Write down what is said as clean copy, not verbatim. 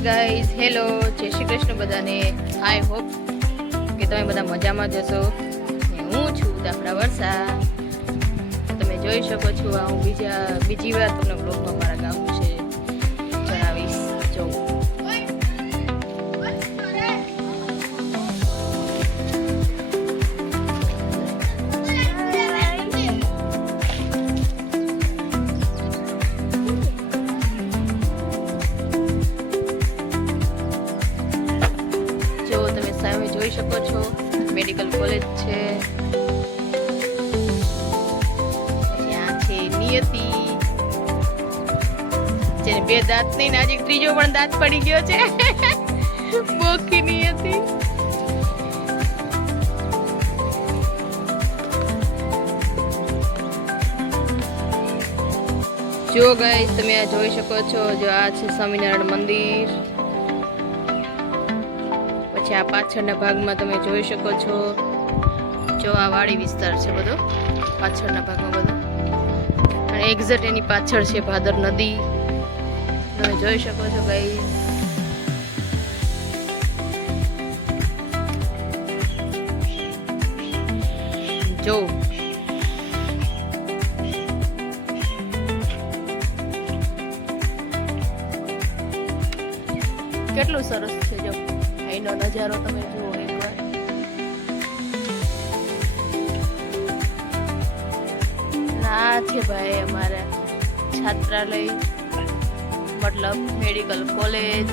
Hi guys, hello, જય શ્રી કૃષ્ણ બધાને. I hope કે તમે બધા મજામાં જ હશો. હું છું દાખલા વર્ષા. તમે જોઈ શકો છો આ હું બીજી વાર તમને બ્લોગમાં મારા ગામ વિશે જણાવીશ. જો તમે જોઈ શકો છો મેડિકલ કોલેજ છે. ત્યાં છે નિયતિ, જેને 2 દાંત નહીં, આજે ત્રીજો પણ દાંત પડી ગયો છે. બોકી નિયતિ. જો ગાઈસ તમે આ જોઈ શકો છો, જો આ છે સ્વામિનારાયણ મંદિર. આ પાછળના ભાગમાં તમે જોઈ શકો છો, જો આ વાડી વિસ્તાર છે બધો પાછળના ભાગમાં બધો, અને એક્ઝેક્ટ એની પાછળ છે ભાદર નદી. તમે જોઈ શકો છો ગાઈસ. જો કેટલું સરસ છે. જો એનો નજારો તમે જુઓ એકવાર. આ છે ભાઈ અમારા છાત્રાલય, મતલબ મેડિકલ કોલેજ.